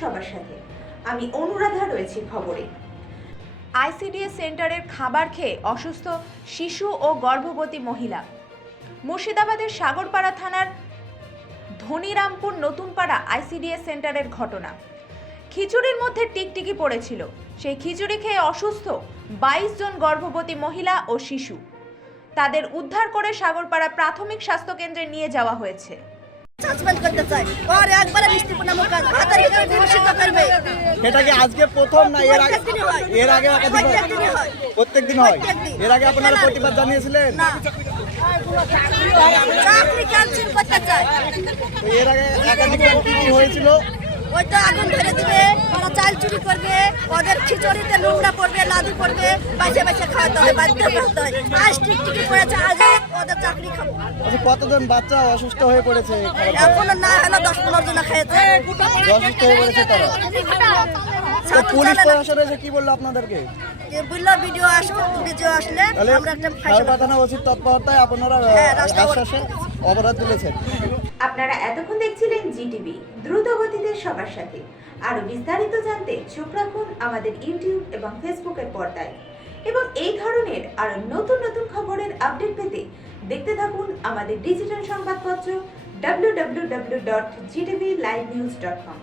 সবার সাথে আমি অনুরাধা রয়েছি খবরে। আইসিডিএস সেন্টারের খাবার খেয়ে অসুস্থ শিশু ও গর্ভবতী মহিলা। মুর্শিদাবাদের সাগরপাড়া থানার ধনিরামপুর নতুনপাড়া আইসিডিএস সেন্টারের ঘটনা। খিচুড়ির মধ্যে টিকটিকি পড়েছিল। সেই খিচুড়ি খেয়ে অসুস্থ 22 জন গর্ভবতী মহিলা ও শিশু। তাদের উদ্ধার করে সাগরপাড়া প্রাথমিক স্বাস্থ্য কেন্দ্রে নিয়ে যাওয়া হয়েছে। এটা কি আজকে প্রথম না এর আগে প্রত্যেকদিন হয়? এর আগে আপনারা প্রতিবাদ জানিয়েছিলেন? এর আগে একাধিকবার কি হয়েছিল? ওই তো আগুন ধরে দিবে, ওরা চাল চুরি করবে, ওদের খিচুড়িতে নোংরা পড়বে, লাদু পড়বে, বাইসে বাইসে খাওয়াতে হয়, বাধ্য করতে হয়। আজ টিকটিকি পড়েছে, আজ ওদের চাকরি খাবো। কতজন বাচ্চা অসুস্থ হয়ে পড়েছে? এখনো না হলো 10-15 জন খেয়েছে, অসুস্থ হয়ে পড়েছে তারা। পুলিশ প্রশাসন এসে কি বললো আপনাদেরকে? বললো ভিডিও আসলে আমরা একটা সাগরপাড়া থানা ওসির তৎপরতায় আপনারা আশ্বাসে অপরাধ তুলেছেন। আপনারা এতক্ষণ দেখছিলেন জিটিভি, দ্রুত গতিতে সবার সাথে। আরো বিস্তারিত জানতে চোখ রাখুন আমাদের ইউটিউব এবং ফেসবুকের পর্দায়। এবং এই ধরনের আরো নতুন নতুন খবরের আপডেট পেতে দেখতে থাকুন আমাদের ডিজিটাল সংবাদপত্র www.gtvlivenews.com।